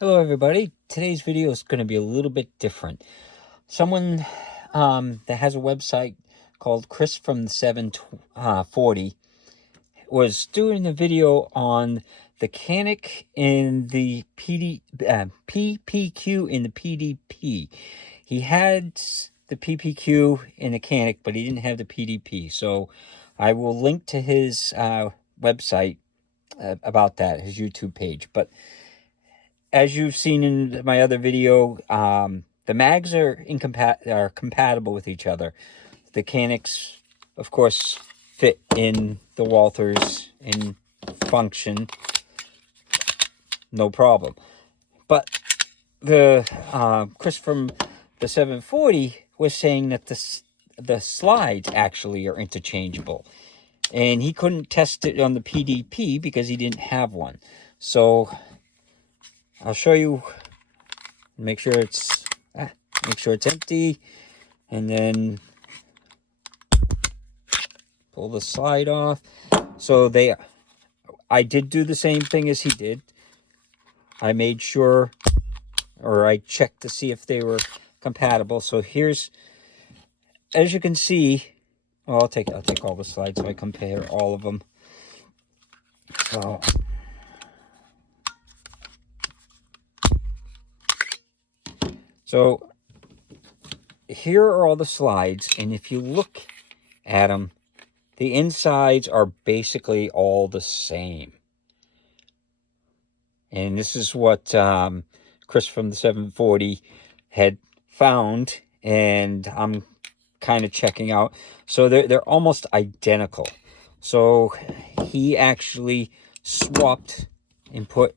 Hello everybody. Today's video is going to be a little bit different. Someone that has a website called Chris from the 740 was doing a video on the Canik and the PPQ and the PDP. He had the PPQ and the Canik, but he didn't have the PDP. So I will link to his website about that, his YouTube page. But as you've seen in my other video, the mags are compatible with each other. The Caniks, of course, fit in the Walthers in function, no problem. But the Chris from the 740 was saying that the slides actually are interchangeable. And he couldn't test it on the PDP because he didn't have one. So I'll show you. Make sure it's empty, and then pull the slide off. So I did do the same thing as he did. I made sure, or I checked to see if they were compatible. So here's, as you can see, well, I'll take all the slides so I compare all of them. So here are all the slides, and if you look at them, the insides are basically all the same. And this is what Chris from the 740 had found, and I'm kind of checking out. So they're almost identical. So he actually swapped and put,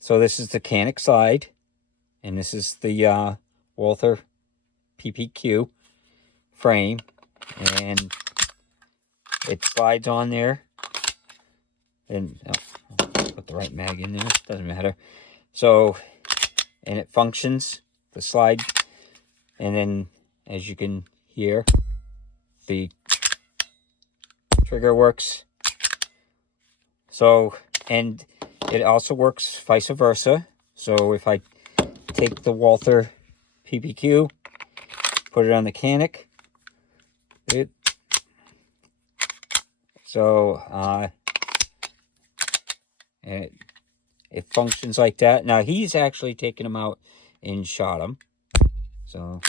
so this is the Canik slide, and this is the Walther PPQ frame, and it slides on there. And put the right mag in there, doesn't matter. So, and it functions, the slide, and then as you can hear, the trigger works. So, and it also works vice versa. So if I take the Walther PPQ, put it on the Canik, it functions like that. Now he's actually taken them out and shot them. So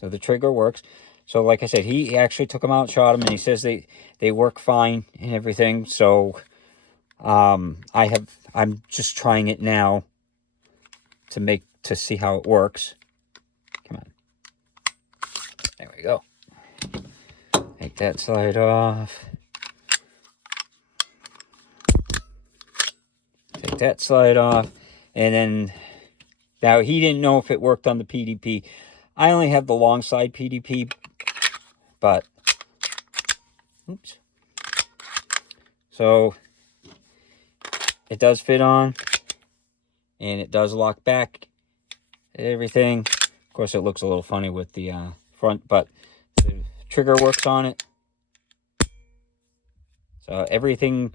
the trigger works. So like I said, he actually took them out, shot them, and he says they work fine and everything. So I'm just trying it now to see how it works. Come on. There we go. Take that slide off. Take that slide off. And then, now he didn't know if it worked on the PDP. I only have the long side PDP, but, oops. So, it does fit on, and it does lock back, everything. Of course, it looks a little funny with the front, but the trigger works on it. So everything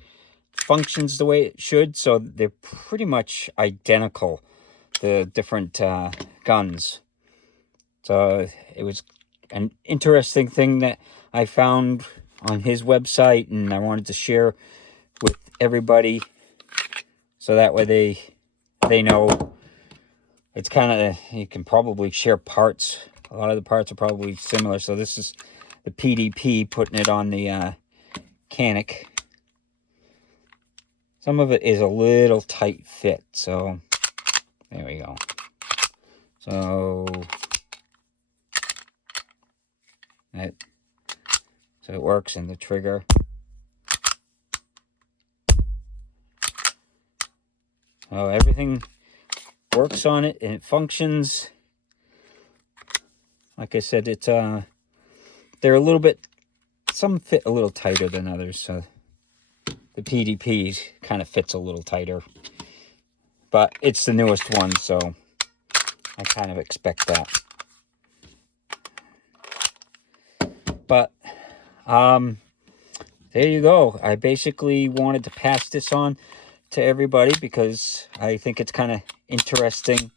functions the way it should, so they're pretty much identical, the different guns. So it was an interesting thing that I found on his website, and I wanted to share with everybody so that way they know. It's kind of, you can probably share parts. A lot of the parts are probably similar. So this is the PDP, putting it on the Canik. Some of it is a little tight fit, so there we go. So it works in the trigger. So everything works on it, and it functions. Like I said, it's they're a little bit, some fit a little tighter than others, so the PDP kind of fits a little tighter, but it's the newest one, so I kind of expect that. But there you go. I basically wanted to pass this on to everybody because I think it's kind of interesting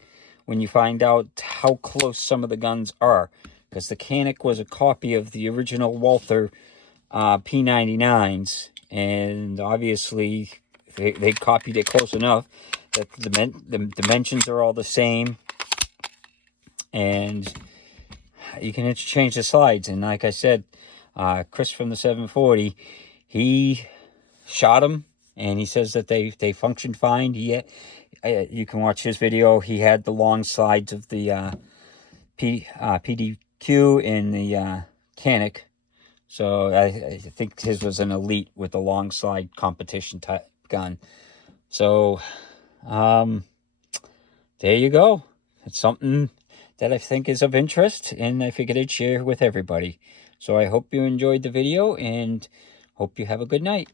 when you find out how close some of the guns are. Because the Canik was a copy of the original Walther P99s, and obviously they copied it close enough that the dimensions are all the same, and you can interchange the slides. And like I said, Chris from the 740, he shot them, and he says that they functioned fine. You can watch his video. He had the long slides of the PDQ and the Canik. So I think his was an elite with the long slide competition type gun. So there you go. It's something that I think is of interest, and I figured I'd share with everybody. So I hope you enjoyed the video, and hope you have a good night.